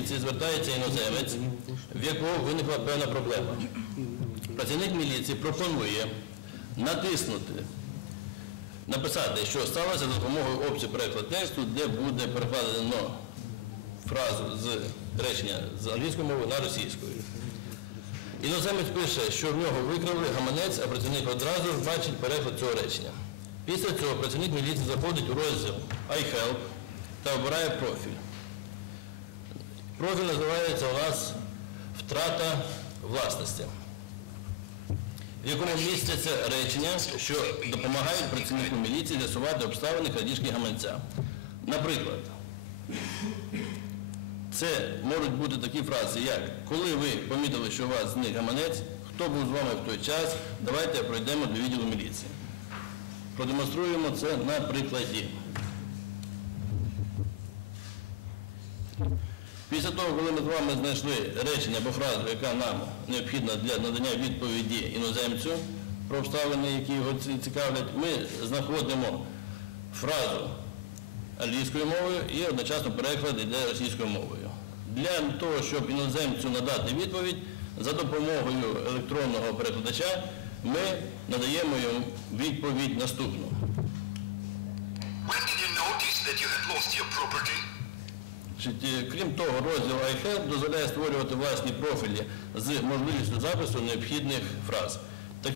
міліції звертається іноземець, в якого виникла певна проблема. Працівник міліції пропонує натиснути, написати, що сталося за допомогою опції переклад тексту, де буде перекладено фразу з речення з англійської мови на російську. Іноземець пише, що в нього викрали гаманець, а працівник одразу бачить переклад цього речення. Після цього працівник міліції заходить у розділ iHelp та обирає профіль. Профіль називається у нас втрата власності, в якому містяться речення, що допомагають працівнику міліції з'ясувати обставини крадіжки гаманця. Наприклад, це можуть бути такі фрази, як коли ви помітили, що у вас зник гаманець, хто був з вами в той час, давайте пройдемо до відділу міліції. Продемонструємо це на прикладі. Після того, коли ми з вами знайшли речення або фразу, яка нам необхідна для надання відповіді іноземцю про обставини, які його цікавлять, ми знаходимо фразу англійською мовою і одночасно переклад йде російською мовою. Для того, щоб іноземцю надати відповідь, за допомогою електронного перекладача ми надаємо йому відповідь наступну. When did you notice that you had lost your property? Е, Крім того, розділ iHelp дозволяє створювати власні профілі з можливістю запису необхідних фраз.